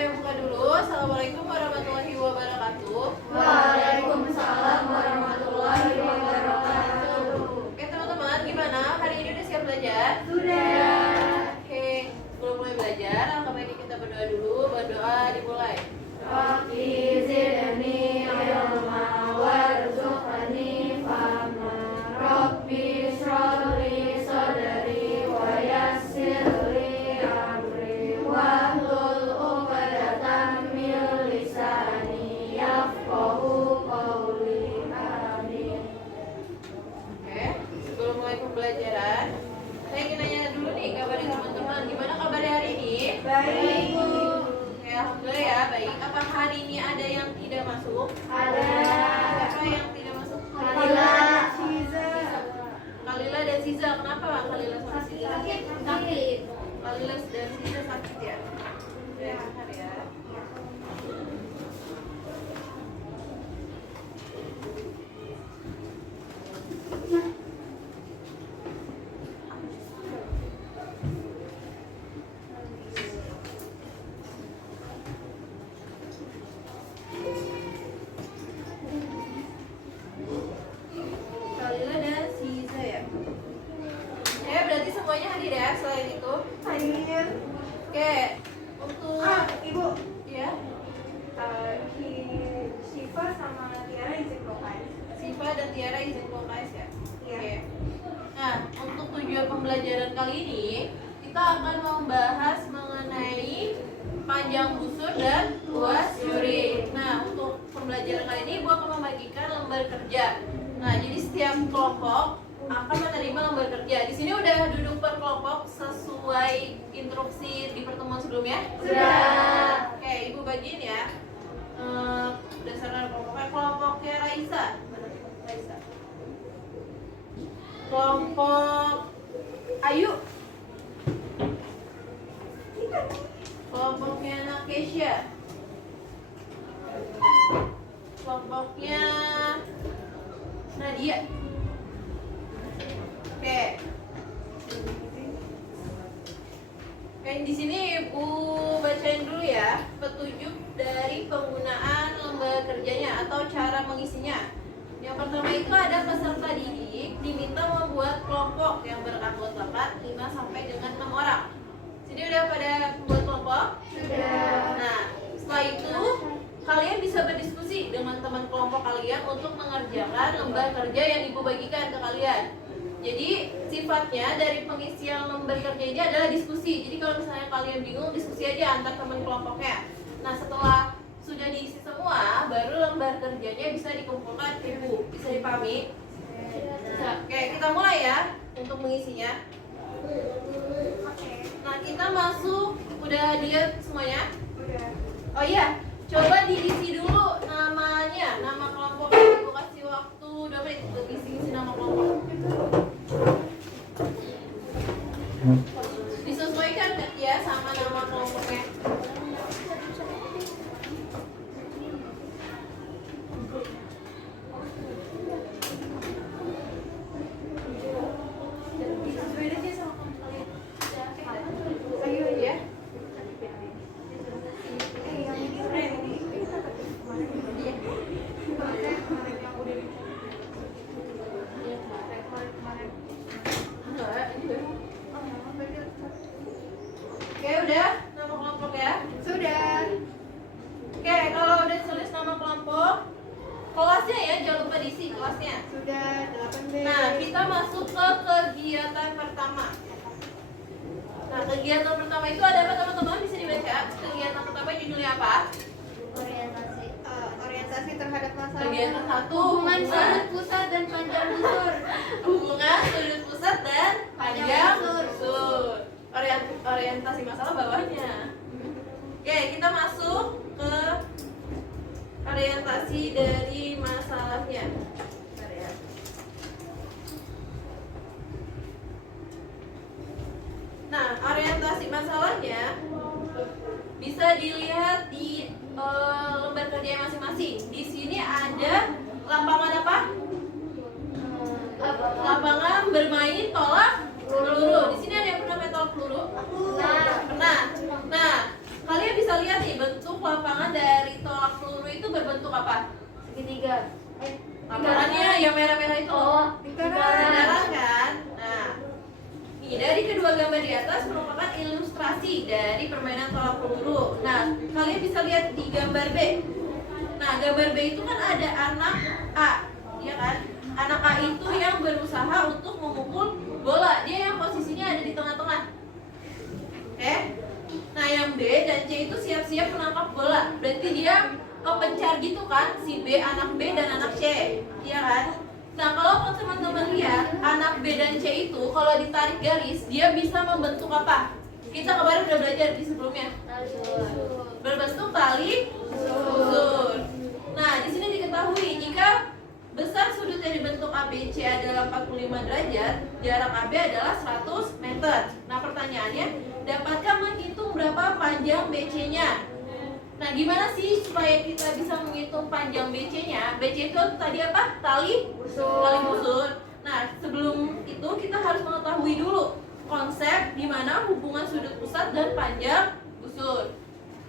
saya buka dulu. Assalamualaikum warahmatullahi wabarakatuh. Waalaikumsalam warahmatullahi wabarakatuh. Oke teman-teman, gimana? Hari ini udah siap belajar? Sudah. Oke, sebelum mulai belajar, langkah baiknya kita berdoa dulu. Berdoa dimulai. Rabbi zidni ilma warzuqni fahma. Rabbi shrah li sadri wa yassir li amri wahlul 'uqdatam min lisani yafqahu qawli. Amin. Oke, sebelum mulai pembelajaran, saya ingin nanya dulu nih kabarnya teman-teman. Gimana kabarnya hari ini? Baik, Bu. Oke, alhamdulillah ya, baik. Apa hari ini ada yang tidak masuk? Ada Siapa yang tidak masuk? Kalila, Siza. Kalila dan Siza. Kenapa Kalila sama Siza? Sakit. Kalila dan Siza sakit ya? Ya, benar ya. Kalila dan Siza ya. Berarti semuanya hadir ya selain itu. Hadir. Oke, untuk Ibu. ya, Syifa sama Tiara izin kokas. Siva dan Tiara izin UKS ya. Iya. Oke. Nah, untuk tujuan pembelajaran kali ini kita akan membahas mengenai panjang busur dan luas juri. Nah, untuk pembelajaran kali ini Ibu akan membagikan lembar kerja. Nah, jadi setiap kelompok akan menerima lembar kerja. Di sini udah duduk per kelompok sesuai instruksi di pertemuan sebelumnya. Sudah. Oke, Ibu bagiin ya. Berdasarkan kelompoknya Raisa. Mana Raisa? Kelompok Ayu. Kelompoknya Nakesha. Kelompoknya Nadia. Oke. Oke, di sini Ibu bacain dulu ya petunjuk dari penggunaan lembar kerjanya atau cara mengisinya. Yang pertama itu ada peserta didik diminta membuat kelompok yang beranggota 5 sampai dengan 6 orang. Sini udah pada membuat kelompok? Sudah. Nah, setelah itu kalian bisa berdiskusi dengan teman kelompok kalian untuk mengerjakan lembar kerja yang Ibu bagikan ke kalian. Jadi sifatnya dari pengisian lembar kerja ini adalah diskusi. Jadi kalau misalnya kalian bingung, diskusi aja antar teman kelompoknya. Nah, setelah sudah diisi semua, baru lembar kerjanya bisa dikumpulkan ke Ibu. Bisa dipahami? Bisa. Oke, kita mulai ya untuk mengisinya. Nah, kita masuk. Udah lihat semuanya? Udah. Oh iya, coba diisi dulu namanya, nama kelompok. Ibu kasih waktu 2 menit untuk isi nama kelompok. Disesuaikan ya sama nama kelompoknya. Disesuaikan aja sama kelompok kalian. Ayo ya. Yang ini udah ini. Iya. Kemarin yang udah di kemarin. Enggak, ini baru. Oke, udah nama kelompok ya. Sudah. Oke, kalau udah tulis nama kelompok, kelasnya ya, jangan lupa diisi kelasnya. Sudah 8B. Nah, kita masuk ke kegiatan pertama. Nah, kegiatan pertama itu ada apa teman-teman? Bisa dibaca. Kegiatan pertama judulnya apa? Orientasi terhadap masalah. Kegiatan 1, Hubungan sudut pusat dan panjang busur. hubungan sudut pusat dan panjang busur. busur. Orientasi masalah bawahnya. Oke, kita masuk ke orientasi dari masalahnya. Bentar ya. Nah, orientasi masalahnya bisa dilihat di lembar kerja masing-masing. Di sini ada lapangan apa? Lapangan bermain tolak peluru. Di sini ada yang pernah main tolak peluru? Pernah. Nah, kalian bisa lihat nih lapangan dari tolak peluru itu berbentuk apa? Segitiga. Lapangannya yang merah-merah itu. Oh, Lingkaran kan? Nah, nih dari kedua gambar di atas merupakan ilustrasi dari permainan tolak peluru. Nah, kalian bisa lihat di gambar B. Nah, gambar B itu kan ada anak A, ya kan? Anak A itu yang berusaha untuk memukul bola. Dia yang posisinya ada di tengah-tengah. Oke? Nah, yang B dan C itu siap-siap menangkap bola. Berarti dia kepencar gitu kan? Si B, anak B dan anak C, iya kan? Nah, kalau teman-teman lihat anak B dan C itu kalau ditarik garis, dia bisa membentuk apa? Kita kemarin udah belajar di sebelumnya. Berbentuk tali busur. Nah, di sini diketahui jika besar sudutnya dibentuk ABC adalah 45 derajat, jarak AB adalah 100 meter. Nah, pertanyaannya, dapatkah menghitung berapa panjang BC-nya? Nah, gimana sih supaya kita bisa menghitung panjang BC-nya? BC itu tadi apa? Tali busur. Nah, sebelum itu kita harus mengetahui dulu konsep di mana hubungan sudut pusat dan panjang busur.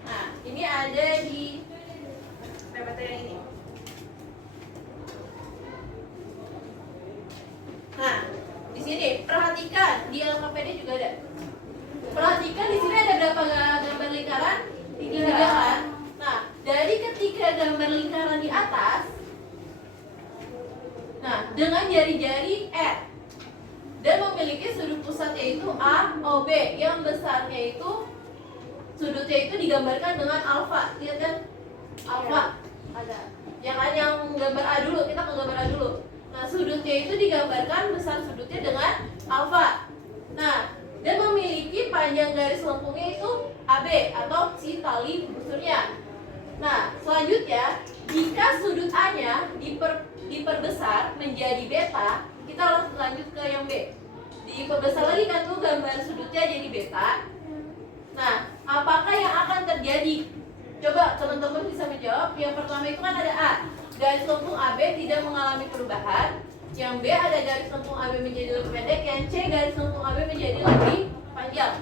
Nah, ini ada di PPT yang ini. Nah, di sini perhatikan di LKPD juga ada. Perhatikan di sini ada berapa gambar lingkaran? Tiga kan? Nah, dari ketiga gambar lingkaran di atas, nah dengan jari-jari R dan memiliki sudut pusat yaitu A, O, B, yang besarnya itu sudutnya itu digambarkan dengan alfa. Lihat kan? Alfa. Ada. Ya kan, yang gambar A dulu, kita ke gambar A dulu. Nah, sudutnya itu digambarkan besar sudutnya dengan alfa. Nah, dan memiliki panjang garis lengkungnya itu AB atau si tali busurnya. Nah, selanjutnya jika sudut A-nya diperbesar menjadi beta, kita langsung lanjut ke yang B. Diperbesar lagi kan tuh gambar sudutnya jadi beta. Nah, apakah yang akan terjadi? Coba teman-teman bisa menjawab. Yang pertama itu kan ada A, garis lengkung AB tidak mengalami perubahan. Yang B ada garis lengkung AB menjadi lebih pendek. Yang C garis lengkung AB menjadi lebih panjang.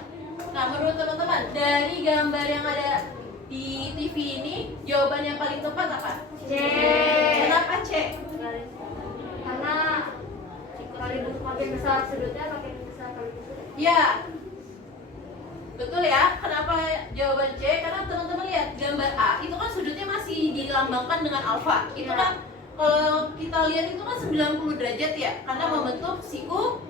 Nah, menurut teman-teman dari gambar yang ada di TV ini, jawaban yang paling tepat apa? C. Kenapa C? Karena kali busur makin besar sudutnya makin besar kali busur. Ya, betul ya. Kenapa jawaban C? Karena teman-teman lihat gambar A itu kan sudutnya masih dilambangkan dengan alfa. Itu kan kalau kita lihat itu kan 90 derajat ya, karena membentuk siku.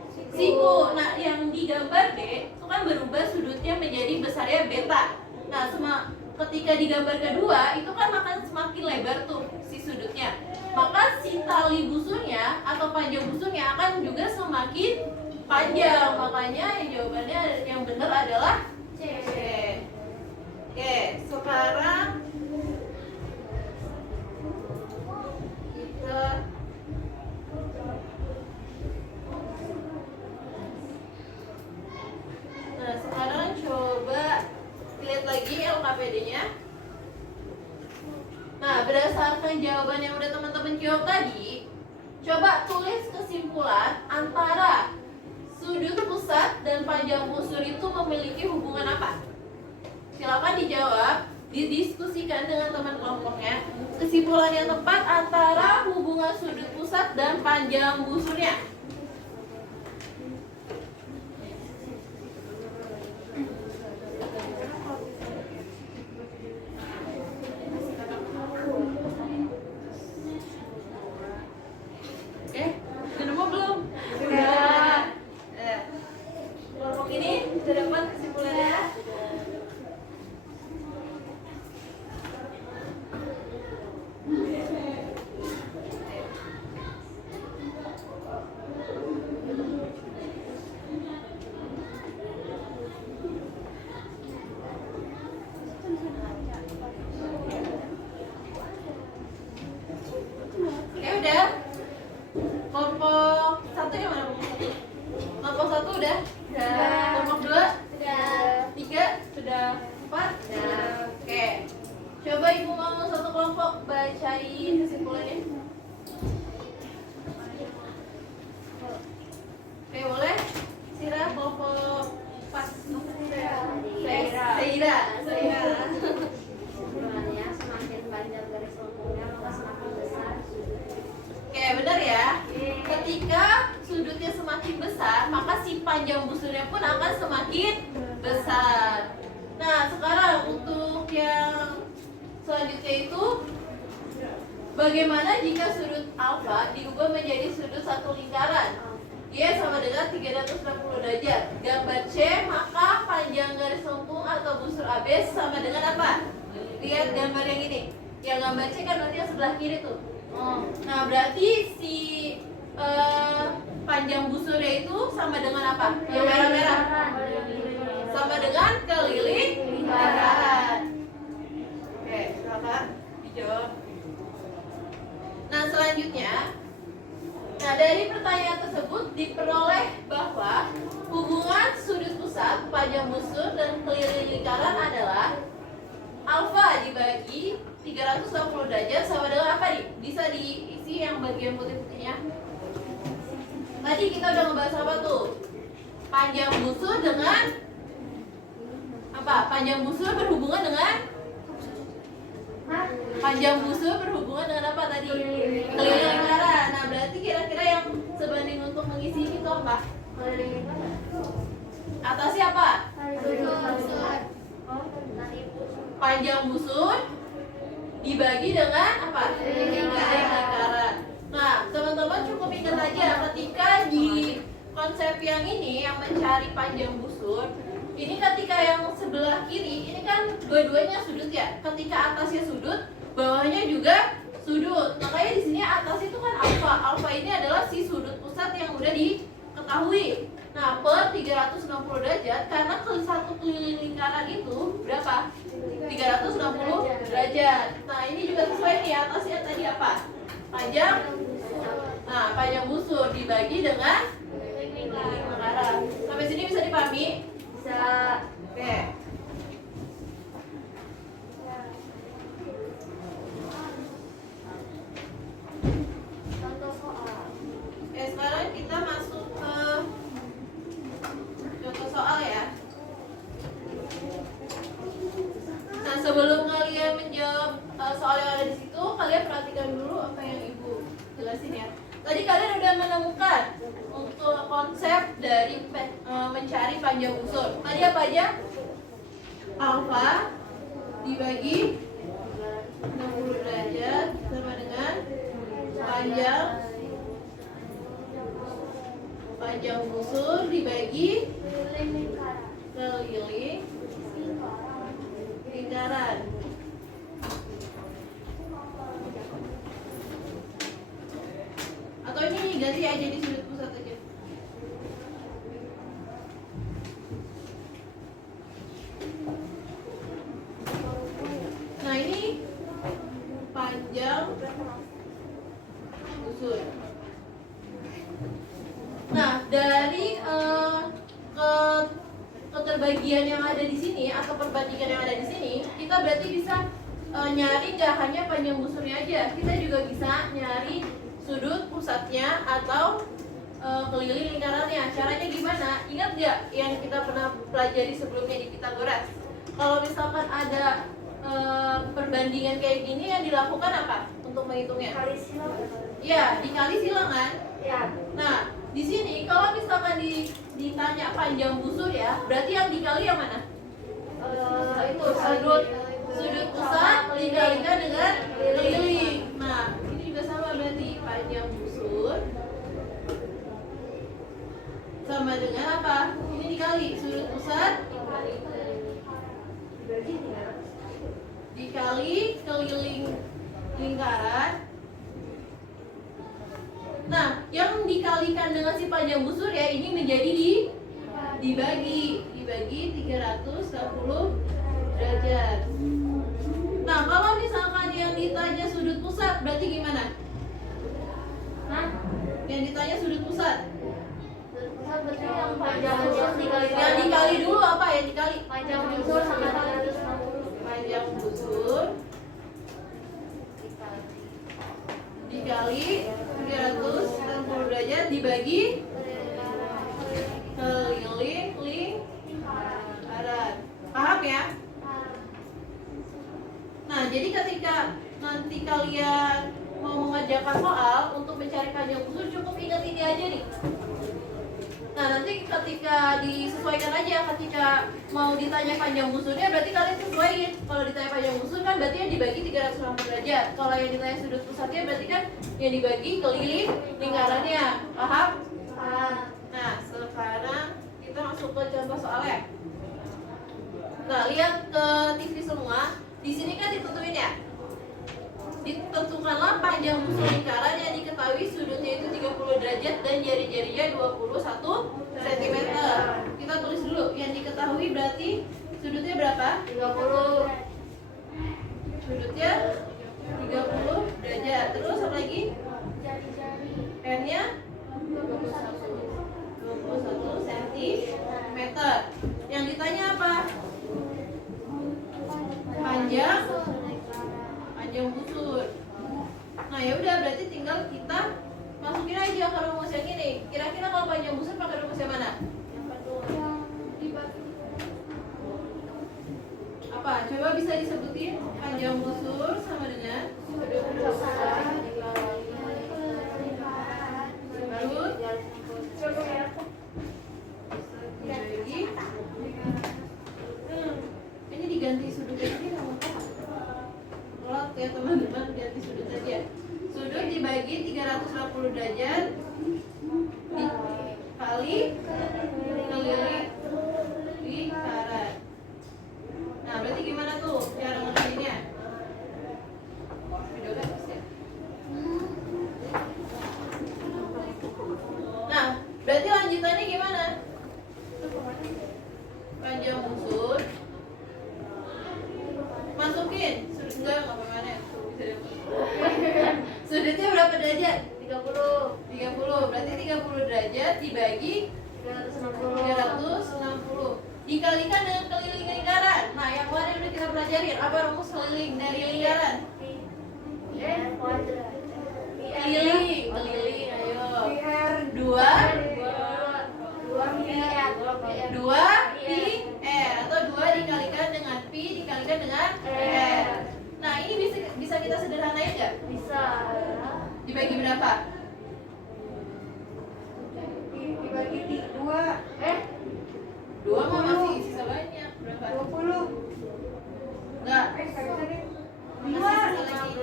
Nah, yang di gambar B itu kan berubah sudutnya menjadi besarnya beta. Nah, ketika di gambar kedua itu kan akan semakin lebar tuh si sudutnya. Maka si tali busurnya atau panjang busurnya akan juga semakin panjang. Makanya jawabannya yang benar adalah C. Oke, sekarang kita sekarang coba lihat lagi LKPD-nya. Nah, berdasarkan jawaban yang udah teman-teman jawab tadi, coba tulis kesimpulan antara sudut pusat dan panjang busur itu memiliki hubungan apa? Silakan dijawab, didiskusikan dengan teman kelompoknya. Kesimpulan yang tepat antara hubungan sudut pusat dan panjang busurnya. Sudah nemu belum? Sudah. Kelompok ini sudah dapat kesimpulannya? Ya udah. Kelompok satu yang mana? Kelompok satu udah? Sudah. Kelompok dua? Sudah. Tiga? Sudah. Empat? Sudah. Oke. Coba ibu mau satu kelompok bacain kesimpulannya. Oke, boleh? Sira kelompok 4. Seira. panjang busurnya pun akan semakin besar. Nah, sekarang untuk yang selanjutnya itu bagaimana jika sudut alfa diubah menjadi sudut satu lingkaran? Y sama dengan 360 derajat. Gambar C, maka panjang garis lengkung atau busur AB sama dengan apa? Lihat gambar yang ini. Yang gambar C kan berarti yang sebelah kiri tuh. Nah, berarti si panjang busurnya itu sama dengan apa? Yang merah-merah. Sama dengan keliling lingkaran. Oke, silakan dijawab. Nah, selanjutnya, nah dari pertanyaan tersebut diperoleh bahwa hubungan sudut pusat, panjang busur, dan keliling lingkaran adalah alfa dibagi 360 derajat sama dengan apa nih? Bisa diisi yang bagian putih-putihnya. Tadi kita udah ngebahas apa tuh? Panjang busur dengan apa? Panjang busur berhubungan dengan panjang busur berhubungan dengan apa tadi? Keliling lingkaran. Nah, berarti kira-kira yang sebanding untuk mengisi itu apa? Atasnya apa? Panjang busur dibagi dengan apa? Keliling lingkaran. Nah, teman-teman cukup ingat aja ketika di konsep yang ini yang mencari panjang busur, ini ketika yang sebelah kiri ini kan dua-duanya sudut ya. Ketika atasnya sudut, bawahnya juga sudut. Makanya di sini atas itu kan alfa. Alfa ini adalah si sudut pusat yang udah diketahui. Nah, per 360 derajat karena satu keliling lingkaran itu berapa? 360 derajat. Nah, ini juga sesuai nih, atasnya tadi apa? Panjang. Nah, panjang busur dibagi dengan keliling lingkaran. Sampai sini bisa dipahami? Bisa. Oke. Contoh soal. Sekarang kita masuk ke contoh soal ya. Nah, sebelum kalian menjawab soal yang ada di situ, kalian perhatikan dulu apa yang Ibu jelasin ya. Tadi kalian udah menemukan untuk konsep dari mencari panjang busur. Tadi apa aja? Alfa dibagi 60 derajat sama dengan panjang busur dibagi keliling lingkaran. Atau ini ganti aja di sudut pusat aja. Nah, ini panjang busur. Nah, dari keterbagian yang ada di sini atau perbandingan yang ada di sini, kita berarti bisa nyari nggak hanya panjang busurnya aja, kita juga bisa nyari sudut pusatnya atau keliling lingkarannya. Caranya gimana? Ingat nggak yang kita pernah pelajari sebelumnya di Pitagoras? Kalau misalkan ada perbandingan kayak gini, yang dilakukan apa untuk menghitungnya? Kali silang. Ya, dikali silang kan? Ya. Nah, di sini kalau misalkan ditanya panjang busur ya, berarti yang dikali yang mana? Itu Sudut pusat dikalikan dengan keliling. Nah, ini juga sama berarti panjang busur sama dengan apa? Ini dikali sudut pusat dikali keliling lingkaran. Nah, yang dikalikan dengan si panjang busur ya, ini menjadi dibagi 360 derajat. Nah, kalau misalkan yang ditanya sudut pusat, berarti gimana? Yang ditanya sudut pusat. Berarti yang panjang busur dikali. Yang dikali dulu apa yang dikali? Panjang busur sama 360. Panjang busur dikali 360 derajat dibagi keliling lingkaran. Paham ya? Nah, jadi ketika nanti kalian mau mengerjakan soal untuk mencari panjang busur, cukup ingat ini aja nih. Nah, nanti ketika disesuaikan aja, ketika mau ditanya panjang busurnya berarti kalian sesuaiin. Kalau ditanya panjang busur kan berarti yang dibagi 360 derajat. Kalau yang ditanya sudut pusatnya berarti kan yang dibagi keliling lingkarannya. Paham? Nah, sekarang kita masuk ke contoh soalnya. Nah, lihat ke TV semua. Di sini kan ditentuin ya. Ditentukanlah panjang busur lingkaran yang diketahui sudutnya itu 30 derajat dan jari-jarinya 21 cm. Kita tulis dulu yang diketahui berarti sudutnya berapa? 30. Sudutnya 30 derajat. Terus apa lagi? N-nya 21 cm. Yang ditanya apa? Panjang busur. Nah, ya udah berarti tinggal kita masukin aja ke rumus yang ini. Kira-kira kalau panjang busur pakai rumus yang mana? Apa? Coba bisa disebutin. Panjang busur sama dengan baru dibagi. Ini diganti sudutnya ini nggak apa-apa. Kalau ya teman-teman ganti sudut aja. Sudut dibagi 360 derajat dikali keliling lingkaran. Nah, berarti gimana tuh cara ngerjainnya? Video kan ya? Nah, berarti lanjutannya gimana? Panjang busur masukin sudut enggak apa-apa. Sudutnya berapa derajat? 30 berarti 30 derajat dibagi 360 dikalikan dengan keliling lingkaran. Nah, yang kemarin udah kita pelajarin apa rumus keliling dari lingkaran? Keliling, ayo. 2 pi r atau 2 dikalikan dengan pi dikalikan dengan r. Nah, ini bisa kita sederhanain nggak? Bisa. Dibagi berapa? Dibagi 2. 2 mah masih sisa banyak. Berapa? 20. Enggak. Masih sisa lagi.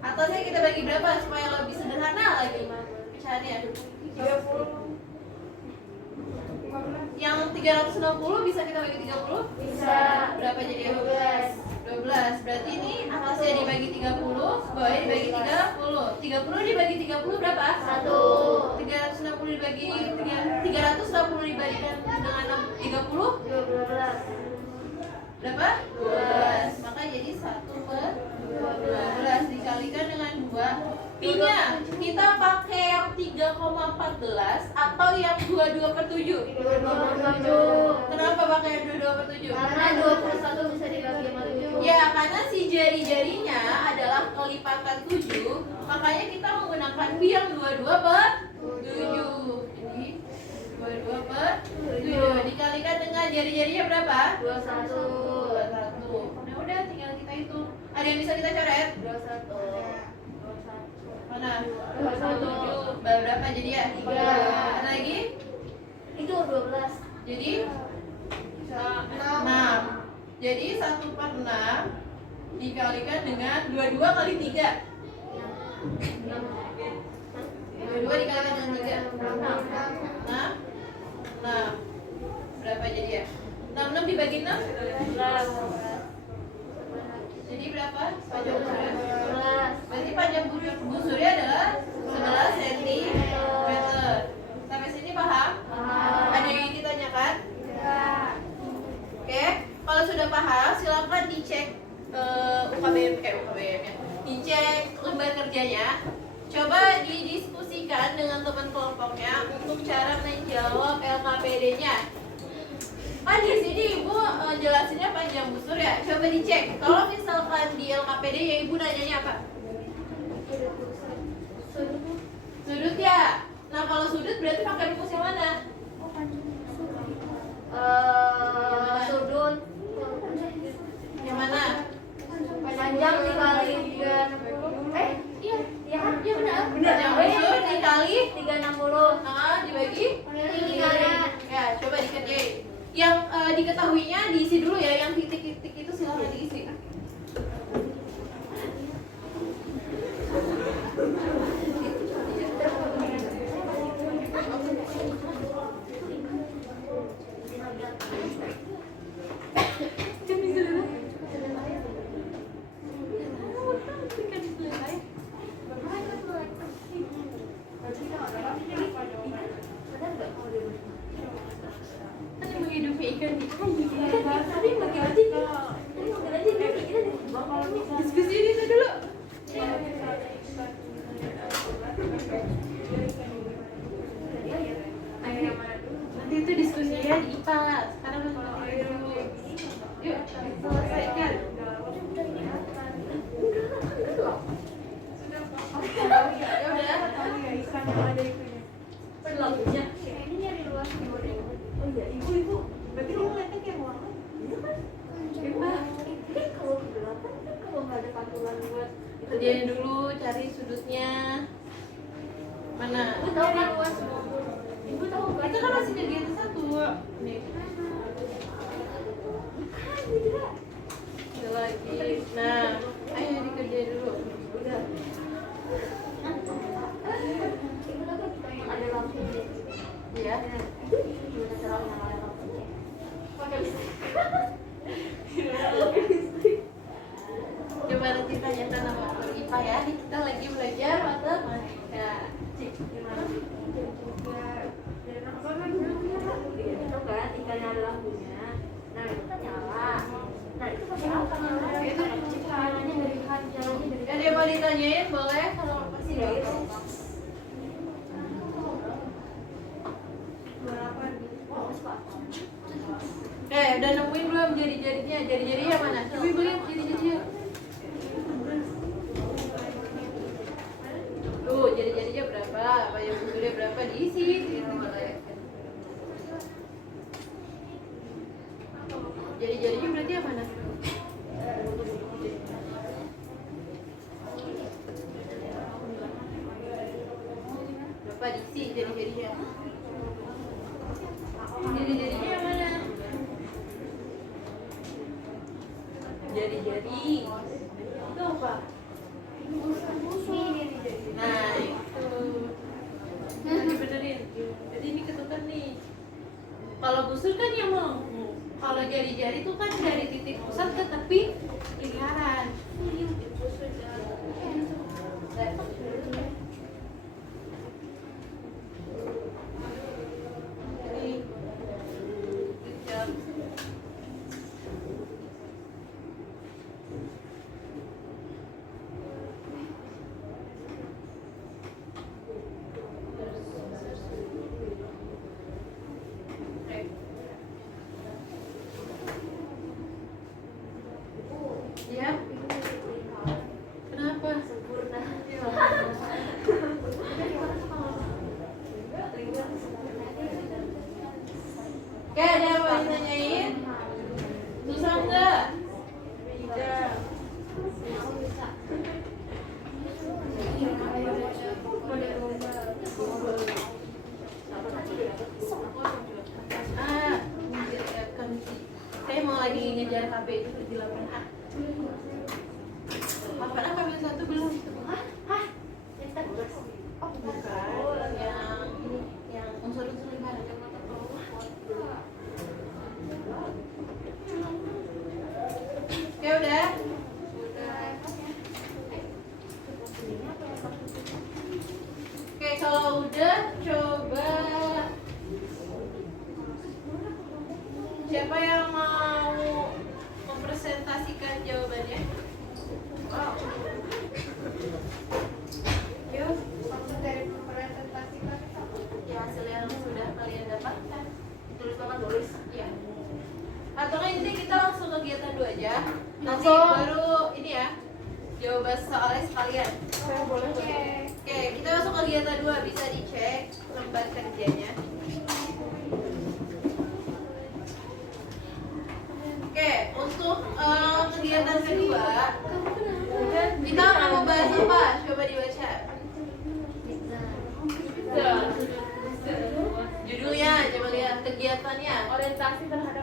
Atasnya kita bagi berapa supaya lebih sederhana lagi pecahannya? 30. Yang 360 bisa kita bagi 30? Bisa. Berapa jadi? 12. Berarti ini atasnya dibagi 30, bawahnya dibagi 30. 30 dibagi 30 berapa? 1. 360 dibagi 360 dibandingkan dengan 30 berapa? 12. Maka jadi 1/12 dikalikan dengan 2. Pi-nya kita pakai yang 3,14 atau yang 22/7? 27. Kenapa pakai yang 22/7? Karena 21 bisa dibagi sama 7. Ya, karena si jari-jarinya adalah kelipatan 7, makanya kita menggunakan pi yang 22/7. Jadi 22/7 dikalikan dengan jari-jarinya berapa? 21. 21. Nah, udah tinggal kita hitung. Ada yang bisa kita coret? 21. Mana? 21. Berapa jadi ya? 3. Mana lagi? Itu 12. Jadi 6. Jadi 1/6 dikalikan dengan 22 kali 3. 22 dikalikan dengan 3. 6. Berapa jadi ya? 6 dibagi 6? 11. Jadi berapa? Panjang busurnya? 11. Berarti panjang busurnya adalah 11 cm. Sampai sini paham? Paham. Ada yang ditanyakan? Oke, kalau sudah paham silakan dicek UKBM ya. Dicek lembar kerjanya. Coba didiskusikan dengan teman kelompoknya untuk cara menjawab LKPD-nya. Kan di sini Ibu jelasinnya panjang busur ya. Coba dicek. Kalau misalkan di LKPD ya Ibu nanyanya apa? Sudut ya. Nah, kalau sudut berarti pakai rumus yang mana? Sudut Yang mana? panjang dikali 360. Iya kan? Iya benar. Panjang busur dikali 360. dibagi Dikali Yang diketahuinya diisi dulu ya, yang titik-titik itu silahkan diisi. Menghidupi ikan di diskusi ini dulu. Nanti itu diskusinya di IPA. Sekarang dulu. Yuk, selesaikan. Ya udah. Lagunya ini nyari luar goreng. Oh iya, ibu. Berarti lu ngeliatnya kayak ruangan. Itu kan. Kalau kegelapan kan kalau nggak ada pantulan buat Kerjain dulu, cari sudutnya. Mana? Ibu tahu kan luas. Ibu tahu kan? Itu kan masih kegiatan satu. Nih. Ada lagi. Nah, ayo dikerjain dulu. Udah. Ada lampunya. Ya. Gimana cara nyalain lampunya? Pakai listrik. Coba nanti tanyakan sama Guru IPA ya. Kita lagi belajar matematika. Cik, gimana? Itu kan ikannya ada lampunya. Nah itu kan nyala. Nah itu pakai apa nyala? Itu caranya dari jalannya dari. Ada yang mau ditanyain boleh? Kalau pasti Ya, boleh. itu. Udah nemuin belum jari-jarinya? Jari-jarinya mana? Coba ibu lihat jari-jarinya. Tuh, jari-jarinya berapa? Payung bukunya berapa? Diisi. Jari-jarinya berarti yang mana? Berapa diisi jari-jarinya? Jari-jarinya yang mana? Jari-jari itu apa? Nah itu dibenerin. Jadi ini ketukan nih. Kalau busur kan yang mau. Kalau jari-jari itu kan dari titik pusat ke tepi lingkaran. Jadi ya, kenapa? Sempurna. Oke, ada yang mau ditanyain? Susah enggak? Tidak. Saya mau lagi ngejar HP itu di 8A. 8A ambil satu belum? Oh, Bukan, yang ini, yang unsur-unsur lingkaran. Oke, udah? Oke, kalau udah, coba siapa yang mau mempresentasikan jawabannya? Yuk, maksud dari presentasi kan apa? Ya, hasil yang sudah kalian dapatkan. tulis papan tulis. Ya. Atau kan ini kita langsung kegiatan 2 aja. Nanti Langsung. baru ini ya. Jawaban soalnya sekalian. Boleh. Oke, kita masuk kegiatan 2, bisa dicek lembar kerjanya. Oke, untuk kegiatan kedua kita akan membahas apa? Coba dibaca. Judulnya, coba lihat kegiatannya. Orientasi terhadap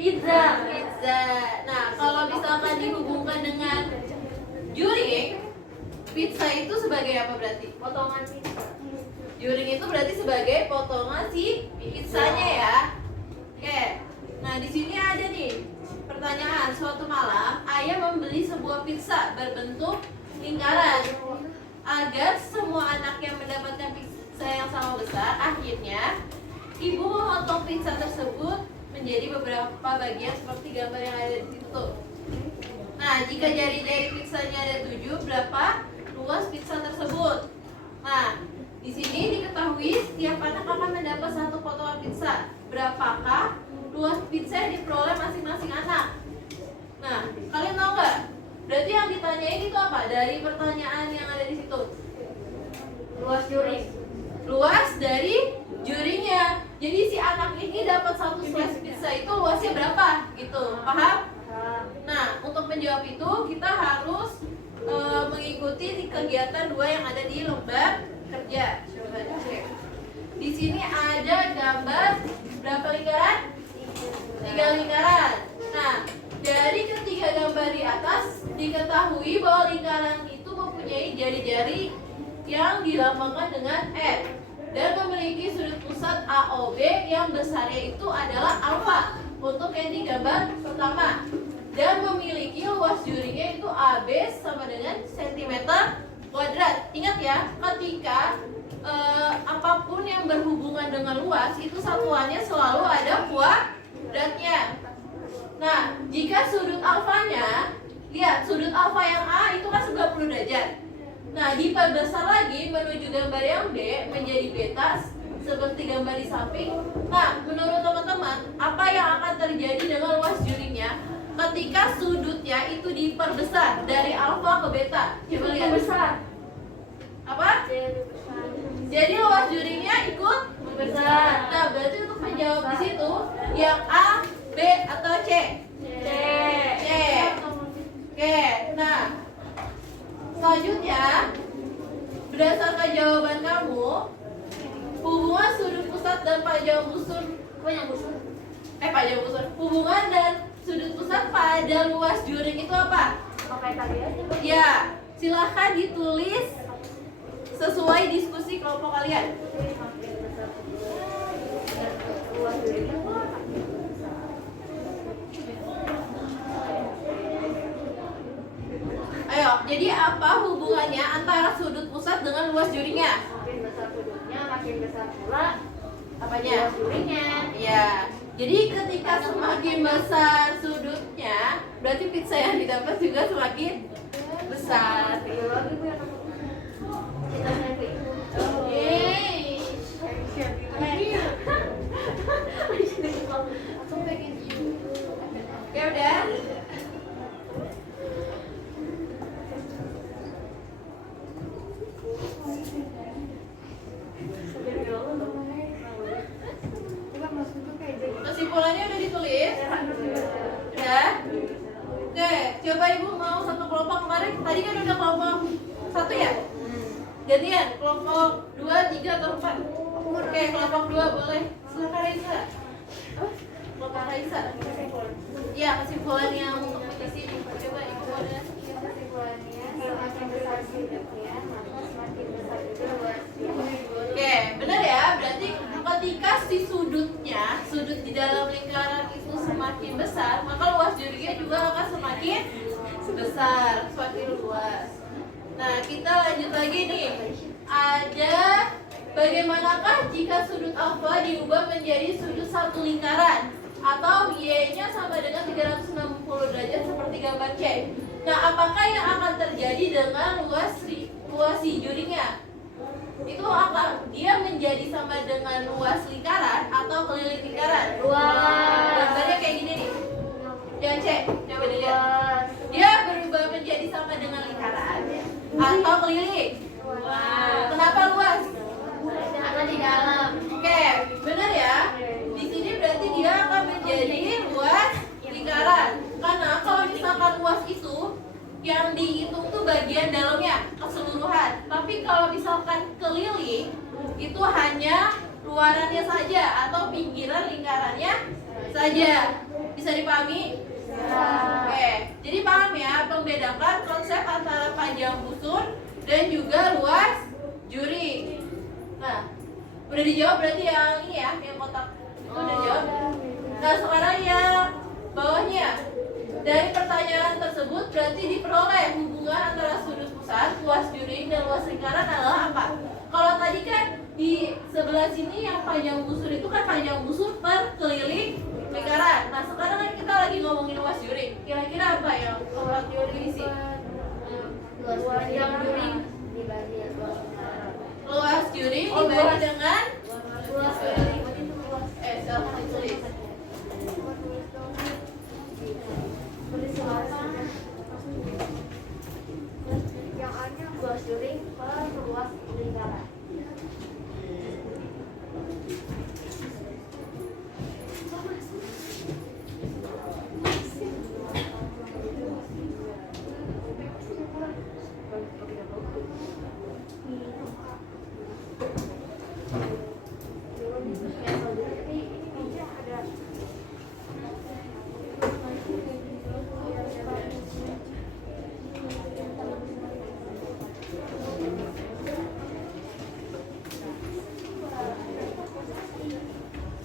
Pizza. Pizza. Nah, kalau misalkan dihubungkan dengan juring, pizza itu sebagai apa berarti? Potongan pizza. Juring itu berarti sebagai potongan si pizzanya ya. Oke. Nah, di sini ada nih pertanyaan. Suatu malam, ayah membeli sebuah pizza berbentuk lingkaran. Agar semua anaknya mendapatkan pizza yang sama besar, akhirnya ibu memotong pizza tersebut menjadi beberapa bagian seperti gambar yang ada di situ tuh. Nah, jika jari-jari pizzanya ada 7, berapa luas pizza tersebut? Nah, di sini diketahui setiap anak akan mendapat satu potongan pizza. Berapakah luas pizza yang diperoleh masing-masing anak? Nah, kalian tahu nggak? Berarti yang ditanyain itu apa? Dari pertanyaan yang ada di situ. Luas juring. Luas dari juringnya. Jadi si anak ini dapat satu slice pizza itu luasnya berapa? Gitu. Paham? Nah, untuk menjawab itu kita harus mengikuti kegiatan 2 yang ada di lembar kerja. Coba cek. Di sini ada gambar berapa lingkaran? 3 lingkaran. Nah, dari ketiga gambar di atas diketahui bahwa lingkaran itu mempunyai jari-jari yang dilambangkan dengan F dan memiliki sudut pusat AOB yang besarnya itu adalah alfa untuk yang di gambar pertama, dan memiliki luas juringnya itu AB sama dengan centimeter kuadrat. Ingat ya, ketika apapun yang berhubungan dengan luas itu satuannya selalu ada kuadratnya. Nah, jika sudut alfanya, lihat sudut alfa yang A itu kan 90 derajat. Nah, diperbesar lagi menuju gambar yang B menjadi beta seperti gambar di samping. Nah, menurut teman-teman, apa yang akan terjadi dengan luas juringnya ketika sudutnya itu diperbesar dari alfa ke beta? Coba lihat. Besar. Apa? Jadi besar. Jadi luas juringnya ikut Besar. Nah, berarti untuk menjawab di situ yang A, B atau C? C. C. Oke. Nah, selanjutnya berdasarkan jawaban kamu, hubungan sudut pusat dan panjang busur hubungan dan sudut pusat pada luas juring itu apa? Pakai tadi aja. Ya, silahkan ditulis sesuai diskusi kelompok kalian. Luas juringnya makin besar. Ayo, jadi apa hubungannya antara sudut pusat dengan luas juringnya? Makin besar sudutnya, makin besar pula Apanya? luas juringnya. Ya, jadi ketika semakin besar sudutnya, berarti pizza yang didapat juga semakin besar. Biologi Bu yang kita nyampe itu. Aku pengen Ya udah. Enggak, maksudku kayak jadi Kesimpulannya udah ditulis? Ya. Oke, coba ibu mau satu kelompok kemarin. Tadi kan udah kelompok 1 ya? Gantian, kelompok 2, 3 atau 4? Oke, kelompok 2 boleh. Silakan Raisa. Apa? Kelompok Raisa. Ya, kesimpulan yang untuk di sini. Coba ibu ada. kesimpulannya semakin besar sudutnya maka semakin besar juga luasnya. Oke, benar ya. Berarti ketika si sudut di dalam lingkaran itu semakin besar, maka luas juringnya juga akan semakin besar, semakin luas. Nah, kita lanjut lagi nih. Ada bagaimanakah jika sudut alfa diubah menjadi sudut satu lingkaran atau y-nya sama dengan 360 derajat seperti gambar C. Nah, apakah yang akan terjadi dengan luas si juringnya? Itu akan dia menjadi sama dengan luas lingkaran atau keliling lingkaran? Luas. Gambarnya kayak gini nih. Yang C, coba dilihat. Luas. Dia berubah menjadi sama dengan lingkaran atau keliling? Luas. Kenapa luas? Karena di dalam. Oke, benar ya. Di sini berarti dia akan menjadi luas lingkaran. Karena kalau misalkan luas itu yang dihitung tuh bagian dalamnya keseluruhan. Tapi kalau misalkan keliling itu hanya luarannya saja atau pinggiran lingkarannya saja. Bisa dipahami? Oke, jadi paham ya, membedakan konsep antara panjang busur dan juga luas juri. Nah, udah dijawab berarti yang ini ya, yang kotak itu udah dijawab. Nah, sekarang yang bawahnya. Dari pertanyaan tersebut berarti diperoleh hubungan antara sudut pusat, luas juri, dan luas lingkaran adalah apa? Kalau tadi kan di sebelah sini yang panjang busur itu kan panjang busur per keliling lingkaran. Nah, sekarang kan kita lagi ngomongin luas juri. Kira-kira apa yang kalau diisi? Luas juri dibagi Luas juri dibagi dengan luas juri. silakan ditulis. Yang A-nya luas juri per luas lingkaran.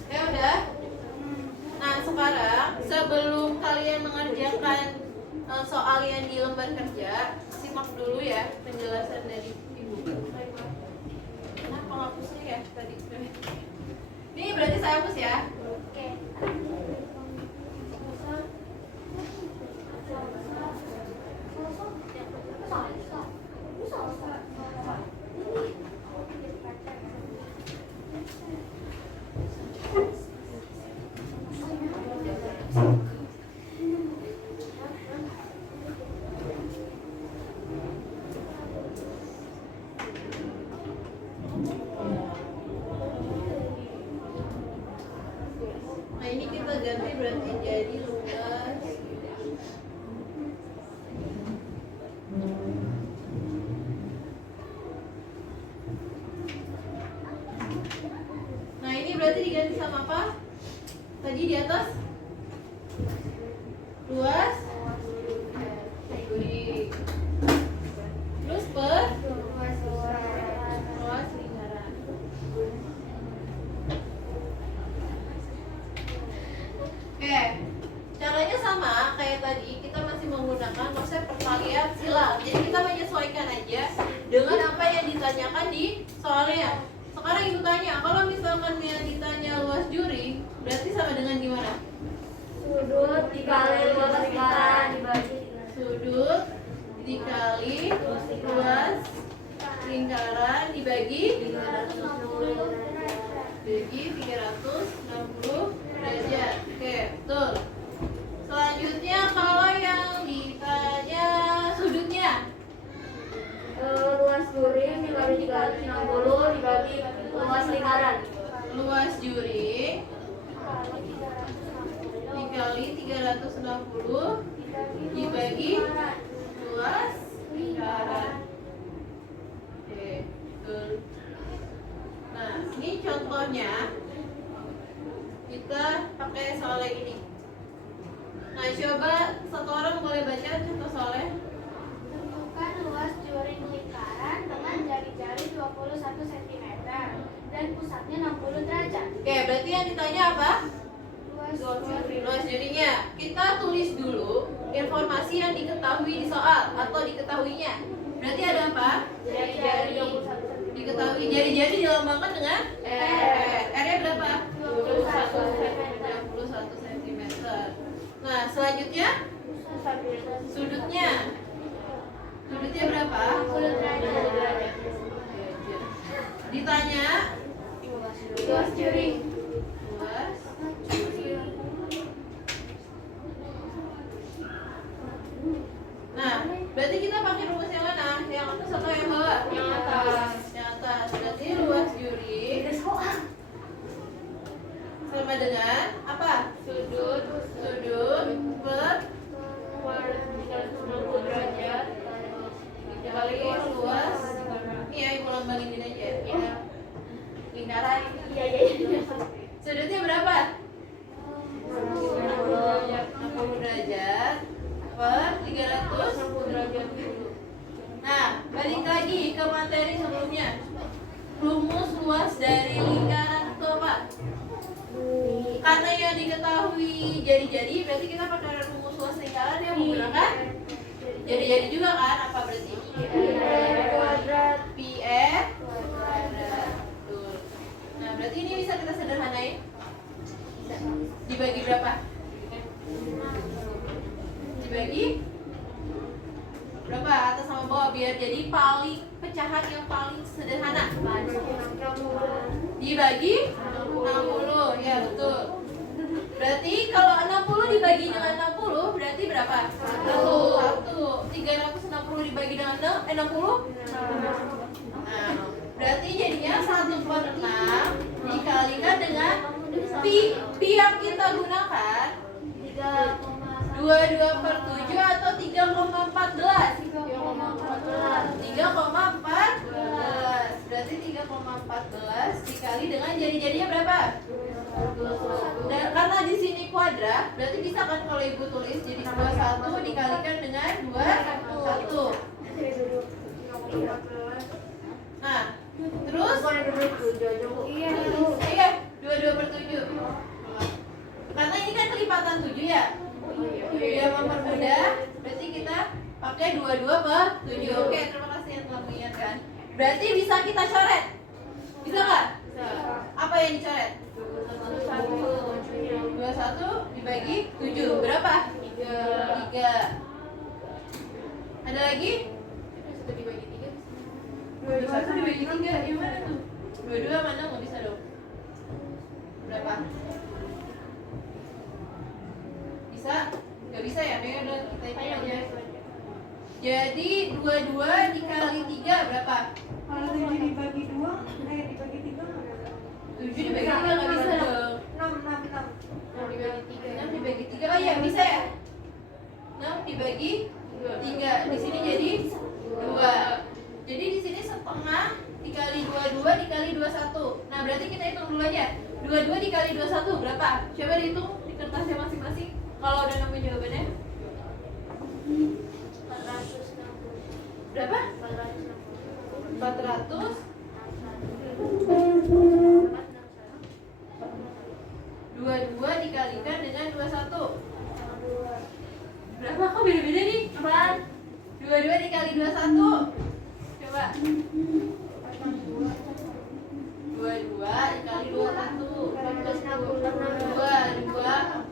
Ya udah. Nah, sekarang sebelum kalian mengerjakan soal yang di lembar kerja, simak dulu ya penjelasan dari Ibu. Nah, penghapusnya ya tadi. Ini berarti saya hapus ya. Oke. Nah, ini kita ganti berarti jadi luas. Nah, ini berarti diganti sama apa? Tadi di atas luas juri. Terus per luas lingkaran. Oke, caranya sama kayak tadi, kita masih menggunakan konsep perkalian silang. Jadi kita menyesuaikan aja dengan apa yang ditanyakan di soalnya. Sekarang ibu tanya, kalau misalkan yang ditanya luas juri, berarti sama dengan gimana? Sudut dikali luas lingkaran dibagi Sudut dikali luas lingkaran dibagi 360 derajat. Oke, betul. Selanjutnya kalau yang ditanya sudutnya, luas juri dibagi 360 dibagi luas lingkaran. luas juri dikali 360 dibagi luas lingkaran. Oke, betul. Nah, ini contohnya kita pakai soalnya ini. Nah, coba satu orang boleh baca contoh soalnya. Tentukan luas juri lingkaran dengan jari-jari 21 cm dan pusatnya 60 derajat. Oke, berarti yang ditanya apa? Luas Luas jurinya. Kita tulis dulu informasi yang diketahui di soal atau diketahuinya. Berarti ada apa? jari-jari Diketahui. Jari-jari dilambangkan dengan R-nya berapa? 21 cm. Nah, selanjutnya sudutnya. Sudutnya berapa? 60 derajat. Ditanya Luas juri luas. Nah, berarti kita pakai rumus yang mana? Yang atas atau yang bawah? Yang atas. Yang atas. Berarti luas juri sama dengan apa? Sudut per 60 derajat dikali luas. Ini ya, ibu lambangin ini aja. Lingkaran. Iya. Sudutnya berapa? 60 luas dari lingkaran itu apa? Karena yang diketahui jadi-jadi, berarti kita pakai rumus luas lingkaran yang menggunakan jadi-jadi juga kan? Apa berarti? Kuadrat. Pi kuadrat. Betul. Nah, berarti ini bisa kita sederhanain. Dibagi berapa? Dibagi berapa? Atas sama bawah biar jadi paling pecahan yang paling sederhana. Dibagi 60. Ya, betul. Berarti kalau 60 dibagi dengan 60 berarti berapa? 1. 360 dibagi dengan 60? Nah, berarti jadinya 1/6 dikalikan dengan pi yang kita gunakan 22/7 atau 3,14. 3,14. Berarti 3,14 dikali dengan jari-jarinya berapa? Dan karena di sini kuadrat, berarti bisa kan kalau ibu tulis jadi 21 dikalikan dengan 21. Nah, terus iya 22/7. Karena ini kan kelipatan 7 ya. Biar mempermudah, berarti kita pakai 22/7. Oke, terima kasih yang telah mengingatkan. Berarti bisa kita coret. Bisa nggak? Apa yang dicoret? 21 dibagi 7 berapa? 3. Ada lagi? 21 dibagi 3 gimana tuh? 22 mana nggak bisa dong? Berapa? Bisa? Nggak bisa ya? Kayaknya udah kita ini aja. Jadi 22 dikali 3 berapa? Kalau 7 dibagi 2, dibagi 3 nggak ada. 7 dibagi 3 nggak bisa dong. 6 6 dibagi 3, oh iya bisa ya? 6 dibagi 3, di sini jadi 2. Jadi di sini setengah dikali 22 dikali 21. Nah berarti kita hitung dulu aja. 22 dikali 21 berapa? Coba dihitung di kertasnya masing-masing. Kalau udah nemuin jawabannya. Berapa? 400. 22 dikalikan dengan 21. Berapa? Kok beda-beda nih? 4. 22 dikali 21. Coba. 22 dikali 21. 2,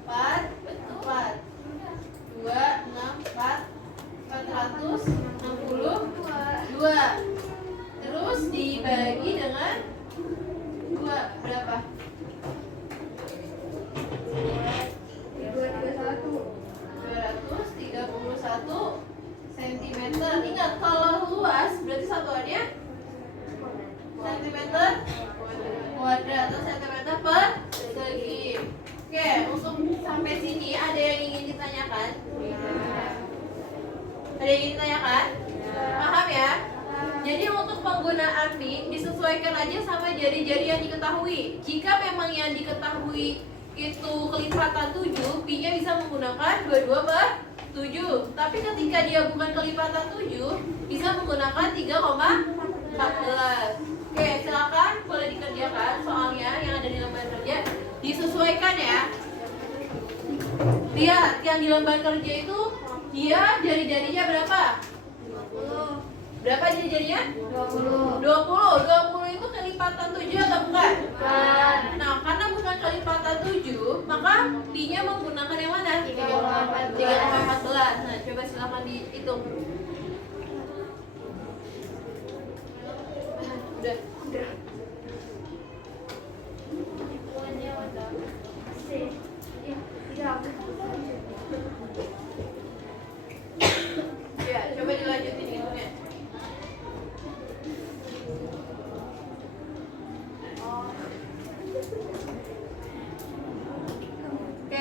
4, 4. 2, 6, 4. 462. Terus dibagi dengan 2 berapa? 231 cm. Ingat kalau luas berarti satuannya cm kuadrat atau cm persegi. Oke, untuk sampai sini ada yang ingin ditanyakan? Ada yang ingin ditanyakan? Paham ya? Jadi untuk penggunaan pi disesuaikan aja sama jari-jari yang diketahui. Jika memang yang diketahui itu kelipatan 7, pi-nya bisa menggunakan 22/7. Tapi ketika dia bukan kelipatan 7, bisa menggunakan 3,14. Oke, silakan boleh dikerjakan soalnya yang ada di lembar kerja. Disesuaikan ya. Lihat, yang di lembar kerja itu dia jari-jarinya berapa? 20. Berapa jari-jarinya? 20. 20 itu kelipatan 7 atau bukan? Bukan. Nah, karena bukan kelipatan 7, maka pi-nya menggunakan yang mana? 3,14. Nah, coba silakan dihitung. Udah. Ya, coba dilanjutin hitungnya. Oke.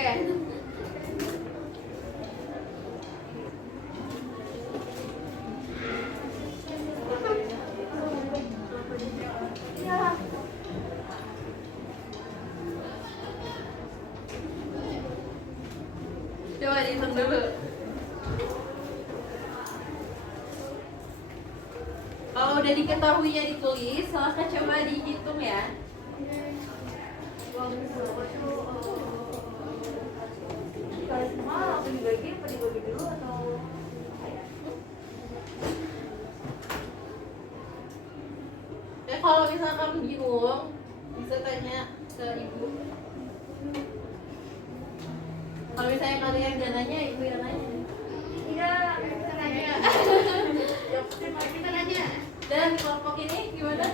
udah diketahuinya ditulis, silahkan coba dihitung ya. Kalau semua langsung dibagi apa dibagi dulu atau Ya kalau misalkan bingung, bisa tanya ke ibu. Kalau misalnya kalian gak nanya, ibu yang nanya. Iya, kita nanya. Kita nanya. Dan kelompok ini gimana?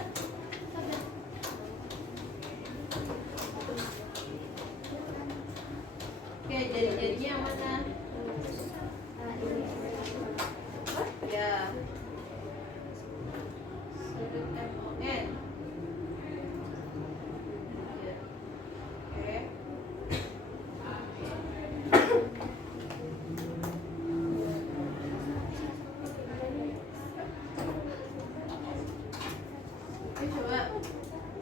Oke, jadinya yang mana? Ya. Sudut MON. Ya. Oke. Oke, coba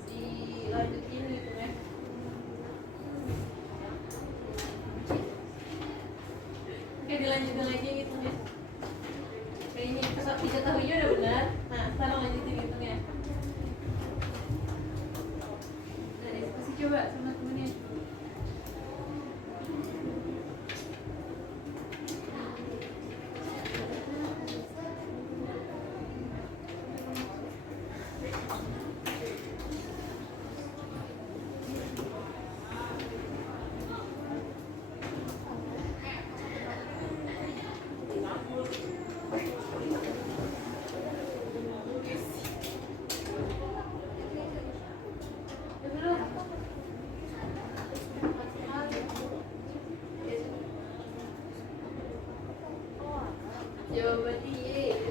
dilanjutin gitu ya. Oke, dilanjutin lagi gitu ya. Kayaknya pesawat diketahuinya udah benar. Nah, sekarang lanjutin gitu ya. Nah, diskusi coba sama temennya. Jawaban iya.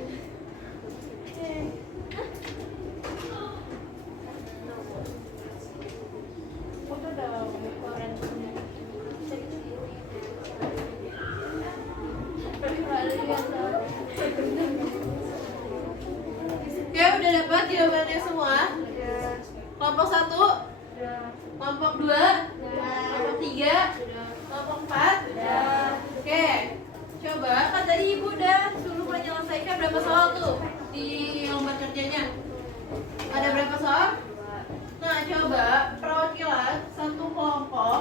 Foto dong, koran. Oke, udah dapat jawabannya semua? Kelompok 1, kelompok 2, kelompok 3, kelompok 4. Oke, coba kan tadi ibu udah suruh menyelesaikan berapa soal tuh di lembar kerjanya? Ada berapa soal? Nah, coba perwakilan satu kelompok.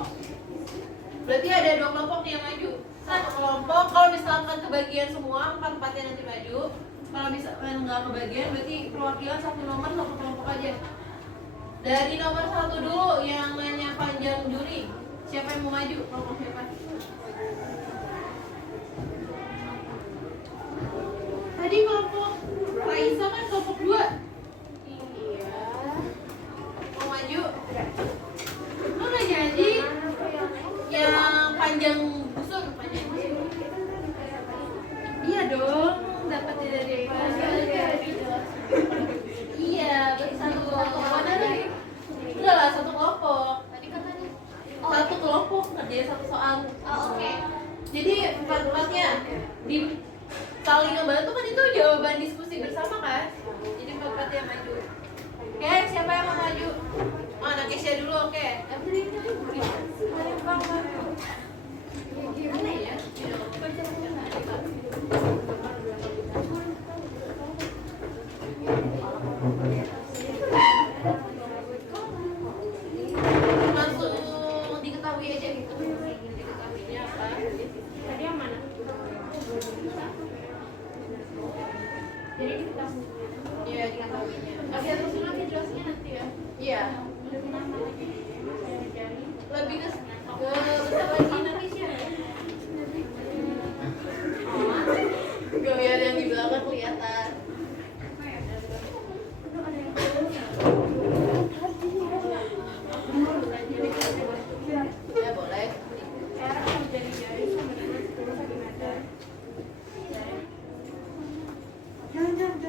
Berarti ada 2 kelompok nih yang maju. Satu kelompok, kalau misalkan kebagian semua, 4-4-nya nanti maju. Kalau misalkan nggak kebagian, berarti perwakilan satu nomor satu kelompok aja. Dari nomor 1 dulu yang nanya panjang juri. Siapa yang mau maju? Kelompok siapa? Tadi kelompok Raisa kan kelompok 2. Iya. Mau maju? Oh, nggak jadi. Yang panjang busur, panjang busur. Iya dong, dapatnya dari Iya, betul. Mana nih? Enggak lah, satu kelompok. Tadi katanya. Satu kelompok ngerjain satu soal. Oh, oke. Jadi 4-4-nya di saling ngebantu kan itu jawaban diskusi bersama kan? Jadi 4-4-nya maju. Oke, siapa yang mau maju? Oh, anak Kesya dulu, oke. Gimana ya? Langsung diketahui aja gitu. Diketahuinya apa? Tadi yang mana? Jadi diketahui. Iya, diketahuinya. Tapi harus lagi jelasnya nanti ya. Iya. Lebih lama lagi. Lebih ke besar lagi nanti sih. Gak lihat yang di belakang kelihatan. Ya boleh. jangan.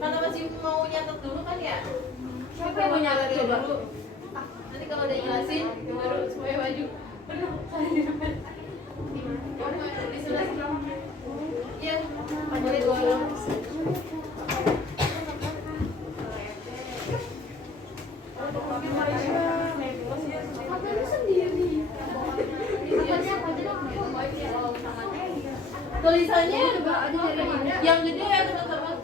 Karena masih mau nyatet dulu kan ya? Siapa yang mau nyatet coba? dulu? Nanti kalau udah jelasin baru semuanya maju. Di sebelah. Iya, boleh dulu. Katanya sendiri. Tulisannya yang gede ya teman-teman.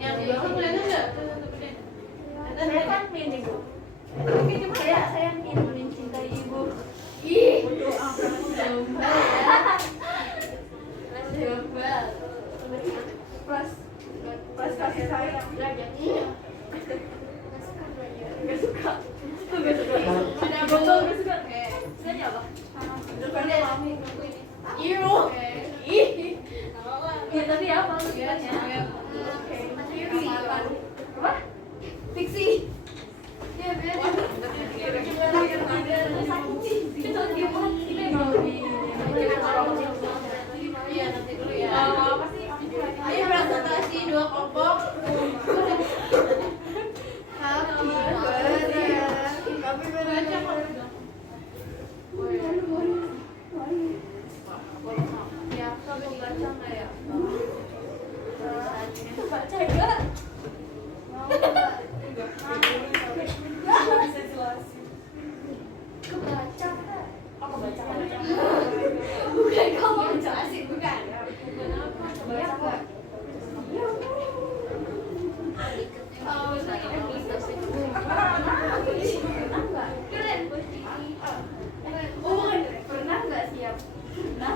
Yang di bawah kelihatan nggak? Saya kan Min Ibu. Oke, coba ya. Saya Min mencintai Ibu. Ih, Plus kasih sayang. iya. Gak suka. Tuh gak suka. Ada botol gak suka. Sukanya apa? Depannya mami. Iru. Ih. Ya tadi apa lu Ya, sukanya? saya. Apa? Fiksi. Iya, beda. Iya, nanti dulu ya. Apa sih? Ayo presentasi 2 kelompok. Ya, kamu baca nggak ya? Baca enggak? Bisa jelasin. Kebaca enggak? Aku baca kan? Bukan kamu jelasin, bukan. Baca nggak? Pernah nggak? Oh, bukan. Pernah nggak siap? Pernah.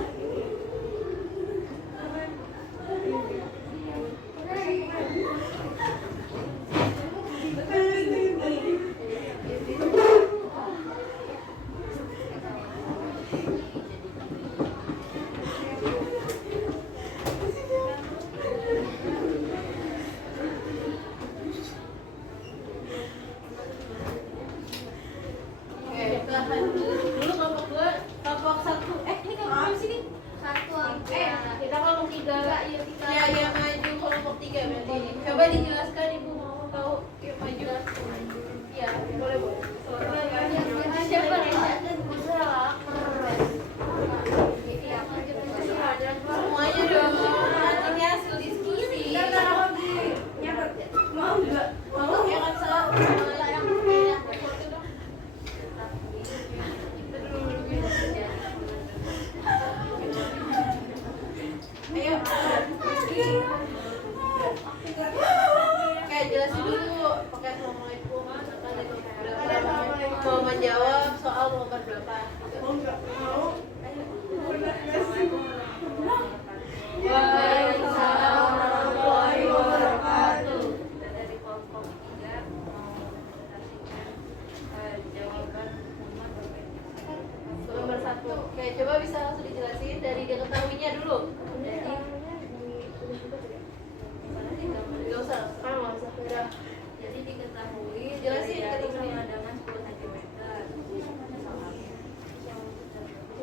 Oke, tahan dulu kelompok 2, kelompok 1. Ini kelompok apa sih nih? Satu. Kita kelompok 3. Iya, tiga. Ya, ya maju kelompok 3 berarti. Coba dijelaskan Ibu mau tahu. Yuk maju. Iya, boleh, boleh. Siapa nih? Semuanya dong. Nanti hasil diskusi. Mau nggak? Mau ya kan salah. Ayo. Kayak jelasin dulu pakai assalamualaikum. Mau menjawab soal nomor berapa? Waalaikumsalam warahmatullahi wabarakatuh. Kita dari kelompok 3 mau menyaksikan jawaban nomor berapa? Nomor 1. Oke, coba bisa langsung dijelasin dari diketahuinya dulu. Gak usah, sekarang nggak usah. Udah. Jadi diketahui Jelasin, dari jelasin. sama dengan 10 cm.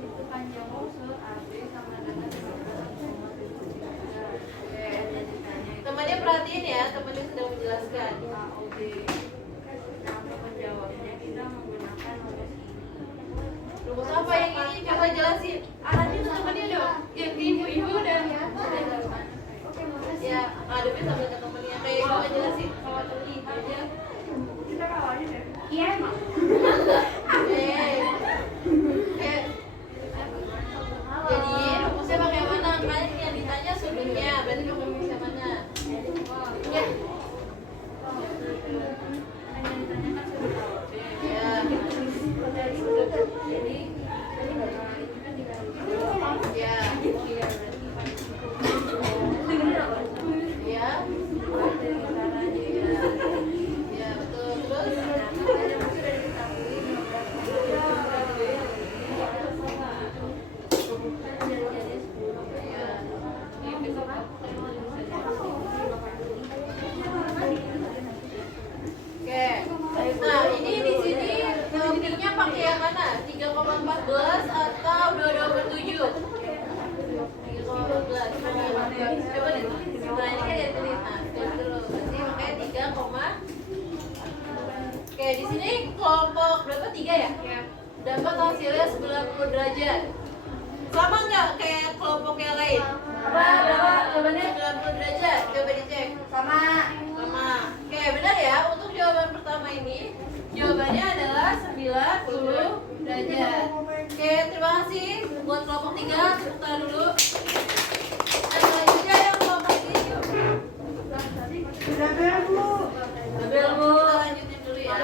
Itu panjang usul AB sama dengan 15,7 meter. Oke, jadi tanya itu Temannya perhatiin ya, temannya sedang menjelaskan. AOB. Nah, untuk menjawabnya kita menggunakan rumus ini. Rumus apa yang ini? Coba jelasin. Arahnya ke temannya dong. Yang ibu-ibu udah. sambil ke temennya kayak ibu ngejelasin sama tuli aja. Kita kawannya deh. Iya emang. Jadi rumusnya pakai mana? Kan yang ditanya sudutnya, berarti pakai rumusnya mana? Ya. Ya. Ya. Ya. Ya, betul. Terus oke. Nah, ini di sini pi-nya pakai yang mana? 3,14 atau 22/7? 3,14. Coba ditulis. Nah, ini kan dia tulis. Nah, tulis dulu. Berarti makanya 3, oke, di sini kelompok berapa? 3 ya? Dapat hasilnya 90 derajat. Sama nggak kayak kelompok yang lain? Berapa jawabannya? 90 derajat. Coba dicek. Sama. Oke, benar ya. Untuk jawaban pertama ini jawabannya adalah 90 derajat. Oke, terima kasih buat kelompok 3. Tepuk tangan dulu. Dan selanjutnya yang kelompok ini. Kita lanjutin dulu ya.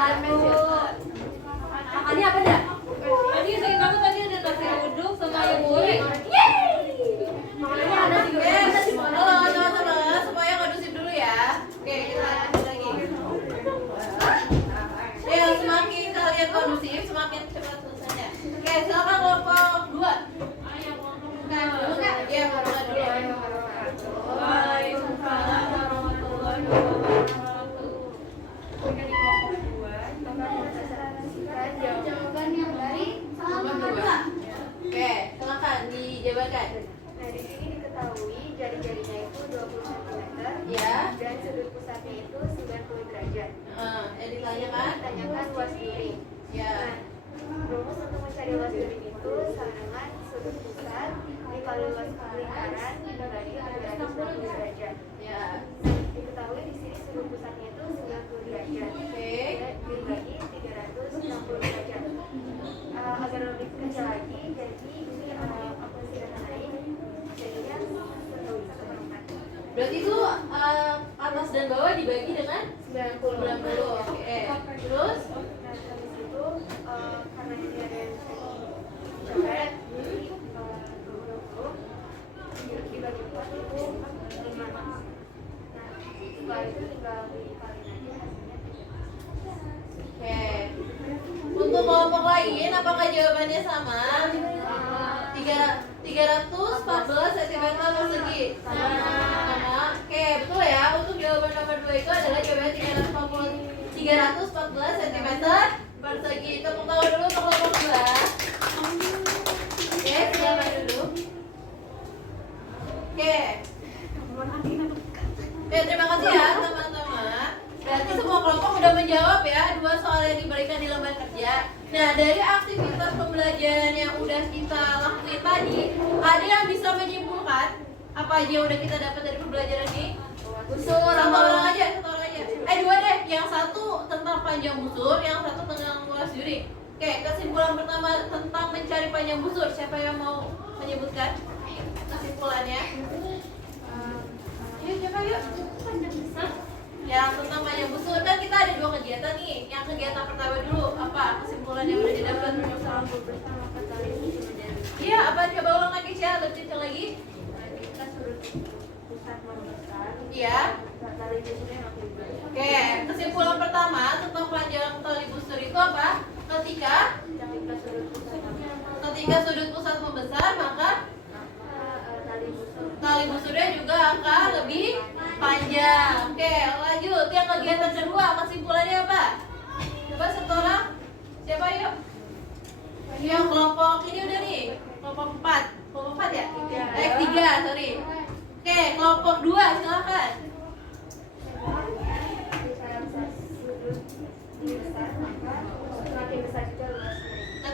Makannya apa dah? Tadi saya kamu tadi ada nasi uduk sama ayam goreng. Makanannya ada juga. Halo teman-teman, semuanya kondusif dulu ya. Oke, kita lanjut lagi. Ya, semakin kalian kondusif, semakin cepat selesainya. Oke, silakan kelompok 2. Nah, dulu Kak. Iya, kelompok dulu. Waalaikumsalam warahmatullahi wabarakatuh. Jadi kelompok 2 berdasarkan Jawaban yang dari Kelompok 2. Oke, silakan dijabarkan. Nah, di sini diketahui jari-jarinya itu 20 cm Ya. dan sudut pusatnya itu 90 derajat. Yang ditanyakan? Ditanyakan luas duri. Ya. Nah, rumus untuk mencari luas duri itu sama dengan sudut pusat dikali luas lingkaran dibagi 360 derajat. Ya. Diketahui di sini sudut pusatnya itu 90 derajat. Oke. Dibagi 360 derajat. Agar lebih kecil lagi, jadi ini aku sederhanain jadinya 1/4. Berarti itu atas dan bawah dibagi dengan 90. 90. Oke. Terus Nah, habis itu karena ini ada yang coret, jadi 20 dibagi 4 itu 5. Nah, setelah itu tinggal dikali aja hasilnya 3. oke. Untuk kelompok lain apakah jawabannya sama? 314 cm persegi. Sama. Oke, betul ya. Untuk jawaban nomor 2 itu adalah jawabannya 314 cm persegi. Tepuk tangan dulu untuk kelompok 2. Oke, silakan dulu. Oke. Oke, terima kasih ya teman-teman. Berarti semua kelompok udah menjawab ya 2 soal yang diberikan di lembar kerja. Nah, dari aktivitas pembelajaran yang udah kita lakuin tadi, ada yang bisa menyimpulkan apa aja yang udah kita dapat dari pembelajaran ini? Busur, satu orang aja. 2 deh. Yang satu tentang panjang busur, yang satu tentang luas duri. Oke, kesimpulan pertama tentang mencari panjang busur. Siapa yang mau menyebutkan kesimpulannya? Yuk, coba yuk. Yang tentang panjang busur, kan kita ada 2 kegiatan nih. Yang kegiatan pertama dulu, apa kesimpulan yang udah didapat? Iya, apa? Coba ulang lagi ya, lebih kencang lagi. Iya. Oke, kesimpulan pertama tentang panjang tali busur itu apa? Ketika sudut pusat membesar, maka tali busurnya juga akan lebih panjang. Oke, lanjut. Yang kegiatan kedua, kesimpulannya apa? Coba satu orang. Siapa yuk? Yang kelompok ini udah nih. Kelompok 4. Kelompok 4 ya? 3, sorry. Oke, kelompok 2 silakan.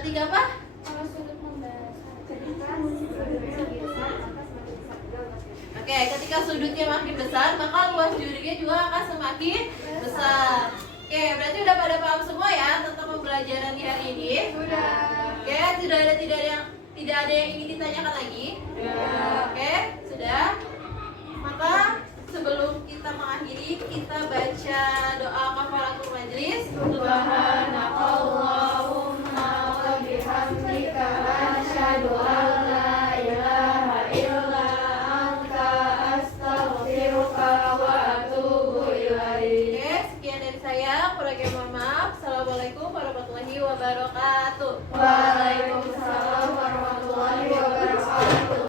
Ketika apa? kalau sudut membesar Ketika sudut besar maka semakin besar juga luas duri. Oke, ketika sudutnya makin besar, maka luas jurinya juga akan semakin besar. Oke, berarti udah pada paham semua ya tentang pembelajaran di hari ini? Oke, tidak ada yang ingin ditanyakan lagi? Oke, sudah. Maka sebelum kita mengakhiri, kita baca doa kafaratul majelis.